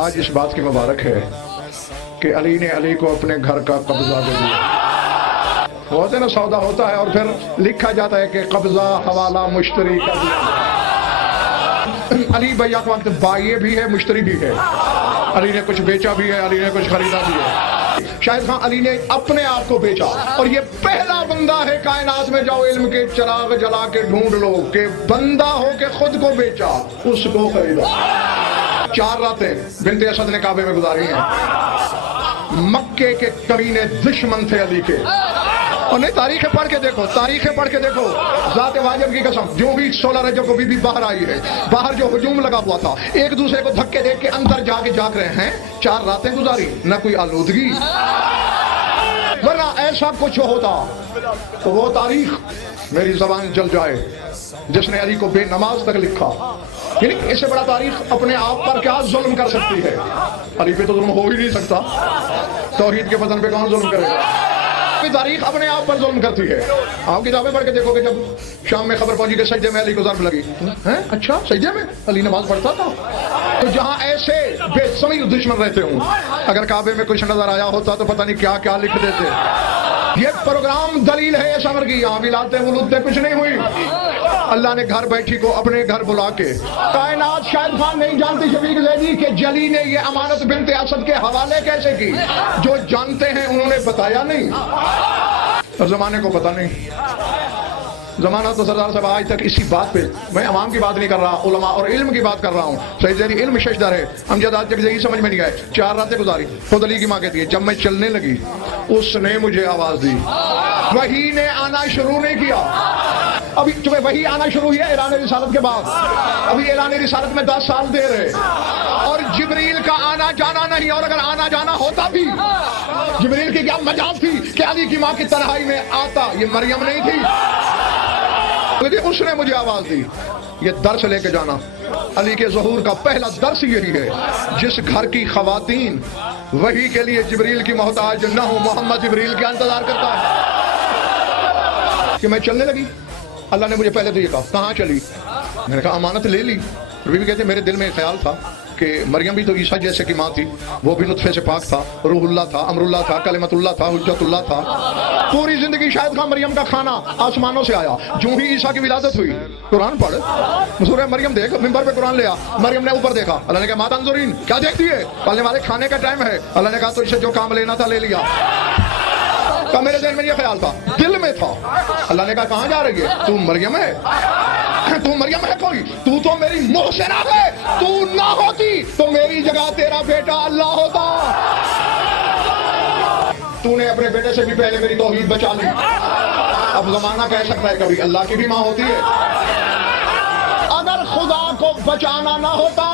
आज इस बात की मुबारक है कि अली ने अली को अपने घर का कब्जा दे दिया। होते ना सौदा होता है और फिर लिखा जाता है कि कब्जा हवाला मुश्तरी कर दिया। अली भैया का वक्त बाइये भी है, मुश्तरी भी है। अली ने कुछ बेचा भी है, अली ने कुछ खरीदा भी है। शाहिद खान अली ने अपने आप को बेचा और ये पहला बंदा है कायनात में, जाओ इल्म के चिराग जला के ढूंढ लो कि बंदा हो के खुद को बेचा, उसको खरीदा। 4 रातें बिन्ते असद ने काबे में गुजारी हैं। मक्के के करीने दुश्मन थे अली के। और नहीं, तारीखें पढ़ के देखो, तारीखें पढ़ के देखो, ज़ात वाजिब की कसम, जो भी 16 रजब को बीबी बाहर आई है, बाहर जो हुजूम लगा हुआ था, एक दूसरे को धक्के दे के अंदर जाके जाग रहे हैं। 4 रातें गुजारी, न कोई आलूदगी, वरना ऐसा कुछ होता तो वो तारीख मेरी जबान जल जाए जिसने अली को बेनमाज तक लिखा। यानी इससे बड़ा तारीख अपने आप पर क्या जुल्म कर सकती है? अली पे तो जुल्म हो ही नहीं सकता, तौहीद के वतन पे कौन जुल्म करेगा? तारीख अपने आप पर जुल्म करती है। आप किताबें पढ़ के देखोगे, जब शाम में खबर पहुंची कि सजदे में अली को ज़र्ब लगी, हैं? अच्छा, सजदे में अली नमाज पढ़ता था? तो जहां ऐसे बेसमीर दुश्मन रहते हों, अगर काबे में कुछ नजर आया होता तो पता नहीं क्या क्या लिख देते। ये प्रोग्राम दलील है इस अमर की। यहाँ विलादते वुलूदते कुछ नहीं हुई। अल्लाह ने घर बैठी को अपने घर बुला के, कायनात शाहिद खान नहीं जानती शफीक ज़ैदी कि जली ने ये अमानत बिन्ते असद के हवाले कैसे की। जो जानते हैं उन्होंने बताया नहीं और जमाने को पता नहीं। जमाना तो सरदार साहब आज तक इसी बात पे, मैं अवाम की बात नहीं कर रहा, उलमा और इल्म की बात कर रहा हूँ। सही ज़ैदी इल्म शशदर है, अमजद आज तक यही समझ में नहीं आए। 4 रातें गुजारी। खुद अली की माँ कहती है, जब मैं चलने लगी उसने मुझे आवाज दी। वही ने आना शुरू नहीं किया। अभी तुम्हें वही आना शुरू हुई है ऐलान रिसालत के बाद। अभी ऐलान रिसालत में 10 साल देर है और जिब्रील का आना जाना नहीं। और अगर आना जाना होता भी, जिब्रील की क्या मजाल थी कि अली की माँ की तन्हाई में आता? ये मरियम नहीं थी, उसने मुझे आवाज दी। ये दर्स लेके जाना, अली के ज़हूर का पहला दर्स यही है। जिस घर की खवातीन वही के लिए जिब्रील की मोहताज न हो, मोहम्मद जिब्रील का इंतजार करता है। कि मैं चलने लगी, अल्लाह ने मुझे पहले तो ये कहा, कहाँ चली? मैंने कहा अमानत ले ली। बीवी कहते मेरे दिल में ख्याल था कि मरियम भी तो ईसा जैसे की माँ थी, वो भी लुत्फे से पाक था, रूहुल्लाह था, अमरुल्लाह था, कलिमतुल्लाह था, हुज्जतुल्लाह था। पूरी जिंदगी शायद खान मरियम का खाना आसमानों से आया। जो ही ईसा की विलादत हुई, कुरान पढ़, सूरह मरियम देख, मिंबर पे कुरान ले आ। मरियम ने ऊपर देखा, अल्लाह ने कहा माता अंजुरीन, क्या देखती है? पहले वाले खाने का टाइम है। अल्लाह ने कहा तो इससे जो काम लेना था ले लिया। का मेरे दिल में ये ख्याल था, दिल में था। अल्लाह ने कहा कहाँ जा रही है? तू मरियम है, तू मरियम है कोई? तू तो मेरी मोहसिना है। तू ना होती तो मेरी जगह तेरा बेटा अल्लाह होता। तूने अपने बेटे से भी पहले मेरी तौहीद बचा ली। अब जमाना कह सकता है कभी अल्लाह की भी माँ होती है। अगर खुदा को बचाना ना होता,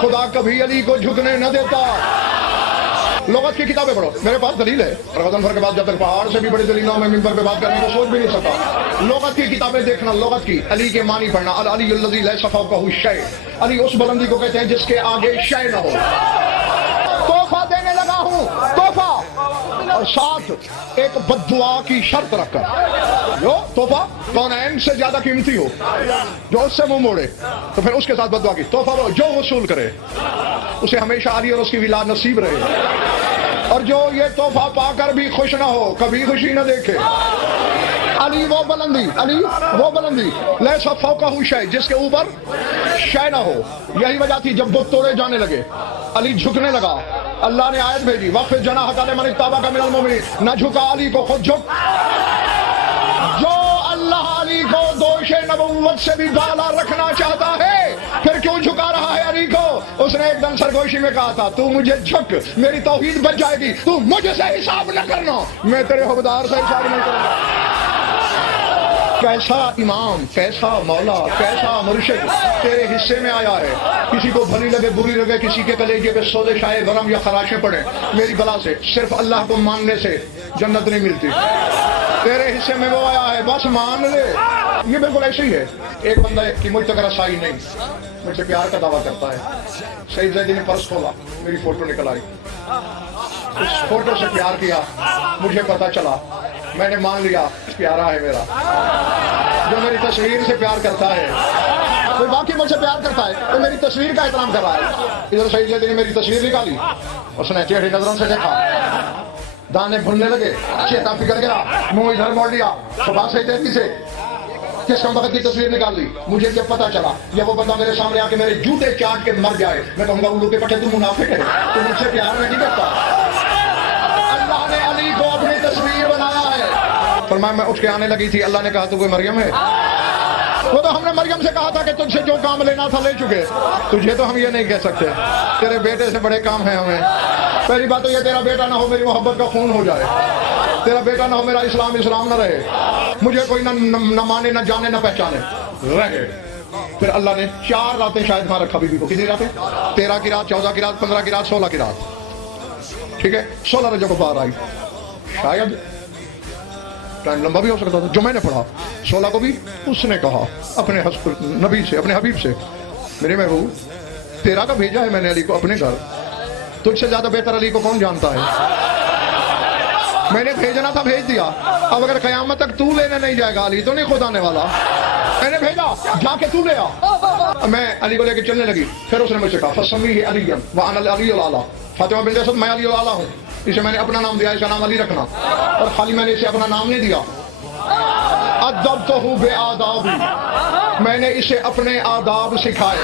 खुदा कभी अली को झुकने न देता। लोगत की किताबें पढ़ो, मेरे पास दलील है। रमज़ान भर के बाद जब तक पहाड़ से भी बड़ी दलीलों में मिंबर पे बात करने को सोच भी नहीं सकता। लोगत की किताबें देखना, लोगत की, अली के मानी पढ़ना। अली अल्लज़ी लैसा फ़ौक़हु शै, अली उस बुलंदी को कहते हैं जिसके आगे शै न हो। तोहफा देने लगा हूँ, तोहफा, और साथ एक बद्दुआ की शर्त रखकर। जो तोहफा कौनैन से ज्यादा कीमती हो, जो उससे मुंह मोड़े तो फिर उसके साथ बद्दुआ की। तोहफा जो वसूल करे उसे हमेशा अली और उसकी विलाद नसीब रहे, और जो ये तोहफा पाकर भी खुश ना हो, कभी खुशी न देखे। अली वो बुलंदी, अली वो बुलंदी, लैसा फ़ौक़हु शै, जिसके ऊपर शै ना हो। यही वजह थी जब बुत तोड़े जाने लगे, अली झुकने लगा। अल्लाह ने आयत भेजी, वक़्फ़िज़ जनाहका लिमन इत्तबअका मिनल मुमिनीन। न झुका अली को, खुद झुक। जो अल्लाह अली को दोषे नबुव्वत से भी बाला रखना चाहता है, फिर क्यों झुका रहा है अली को? उसने एकदम सरगोशी में कहा था, तू मुझे झुक, मेरी तौहीद बच जाएगी। तू मुझसे हिसाब न करना, मैं तेरे हुक्मदार से हिसाब नहीं करूंगा। कैसा इमाम, कैसा मौला, कैसा मुर्शिद तेरे हिस्से में आया है। किसी को भली लगे बुरी लगे, किसी के कलेजे पे सोदे शाये गरम या खराशें पड़े, मेरी बला से, सिर्फ अल्लाह को मानने से जन्नत नहीं मिलती। तेरे हिस्से में वो आया है, बस मान ले। ये बिल्कुल ऐसे ही है। एक बंदा की मुझ तक रसाई नहीं, मुझसे प्यार का दावा करता है। सईद ज़ैदी ने पर्स खोला, मेरी फोटो निकल आई। उस फोटो से प्यार किया, मुझे पता चला, मैंने मान लिया प्यारा है मेरा। जो मेरी तस्वीर से प्यार करता है کوئی باقی مجھ سے پیار کرتا ہے تو میری تصویر کا احترام کر رہا ہے. ادھر سعید زیدی نے میری تصویر نکالی, اس نے ٹیڑھی نظروں سے دیکھا, دانے بھننے لگے, چیتا پکڑ گیا, منہ ادھر موڑ لیا, صبح سے دیتی سے کس کم وقت کی تصویر نکال لی. مجھے جب پتا چلا یہ وہ بندہ میرے سامنے آ کے میرے جوتے چاٹ کے مر جائے, میں کہوں گا الو کے پٹھے تو منافق ہے, تو مجھ سے پیار نہیں کرتا. اللہ نے علی کو اپنی تصویر بنایا ہے. فرمایا میں اٹھ کے آنے لگی تھی, اللہ نے کہا تو کوئی مریم ہے. وہ تو ہم نے مریم سے کہا تھا کہ تجھ سے جو کام لینا تھا لے چکے, تجھے تو ہم یہ نہیں کہہ سکتے, تیرے بیٹے سے بڑے کام ہیں ہمیں. پہلی بات تو یہ تیرا بیٹا نہ ہو میری محبت کا خون ہو جائے, تیرا بیٹا نہ ہو میرا اسلام نہ رہے, مجھے کوئی نہ مانے نہ جانے نہ پہچانے رہے. پھر اللہ نے 4 راتیں شاید وہاں رکھا بی بی کو. کتنی راتیں؟ 13 کی رات, 14 کی رات, 15 کی رات, 16 کی رات. ٹھیک ہے, 16 رجب کو باہر آئی. شاید ٹائم لمبا بھی ہو سکتا تھا جو میں نے پڑھا. 16 کو بھی اس نے کہا اپنے نبی سے, اپنے حبیب سے, میرے محبوب 13 کا بھیجا ہے میں نے علی کو اپنے گھر, تجھ سے زیادہ بہتر علی کو کون جانتا ہے. میں نے بھیجنا تھا بھیج دیا, اب اگر قیامت تک تو لینے نہیں جائے گا علی تو نہیں خود آنے والا. میں نے بھیجا, جا کے تو لے آ. میں علی کو لے کے چلنے لگی. پھر اس نے مجھ سے کہا فسمیہ علی وأنا العلی الاعلی. فاطمہ بنت اسد میں علی الاعلی ہوں, اسے میں نے اپنا نام دیا, اس کا نام علی رکھنا. اور خالی میں نے اسے اپنا نام نہیں دیا, ادبتہ بآداب, میں نے اسے اپنے آداب سکھائے,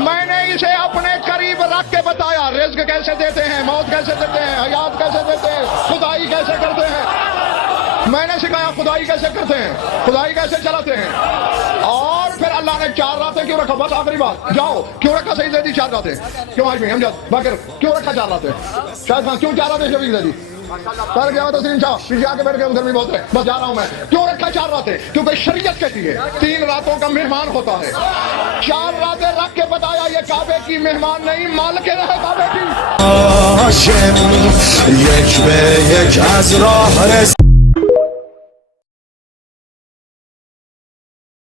میں نے اسے اپنے قریب رکھ کے بتایا رزق کیسے دیتے ہیں, موت کیسے دیتے ہیں, حیات کیسے دیتے ہیں, خدائی کیسے کرتے ہیں. میں نے سکھایا خدائی کیسے کرتے ہیں, خدائی کیسے چلاتے ہیں. اور پھر اللہ نے 4 راتیں کیوں رکھا, بس آخری بات, جاؤ کیوں رکھا سعید زیدی 4 راتیں, کیوں آج بھی ہم جات باقر کیوں رکھا 4 راتیں, شاید خان کیوں 4 راتیں شفیق زیدی کر گیا تسلیم شاہ پیچھے آ کے بیٹھ گئے, گرمی بہت ہے بس جا رہا ہوں میں. کیوں رکھا 4 راتیں, کیونکہ شریعت کہتی ہے 3 راتوں کا مہمان ہوتا ہے. 4 راتیں رکھ کے بتایا یہ کعبے کی مہمان نہیں مالک رہے کعبے کی.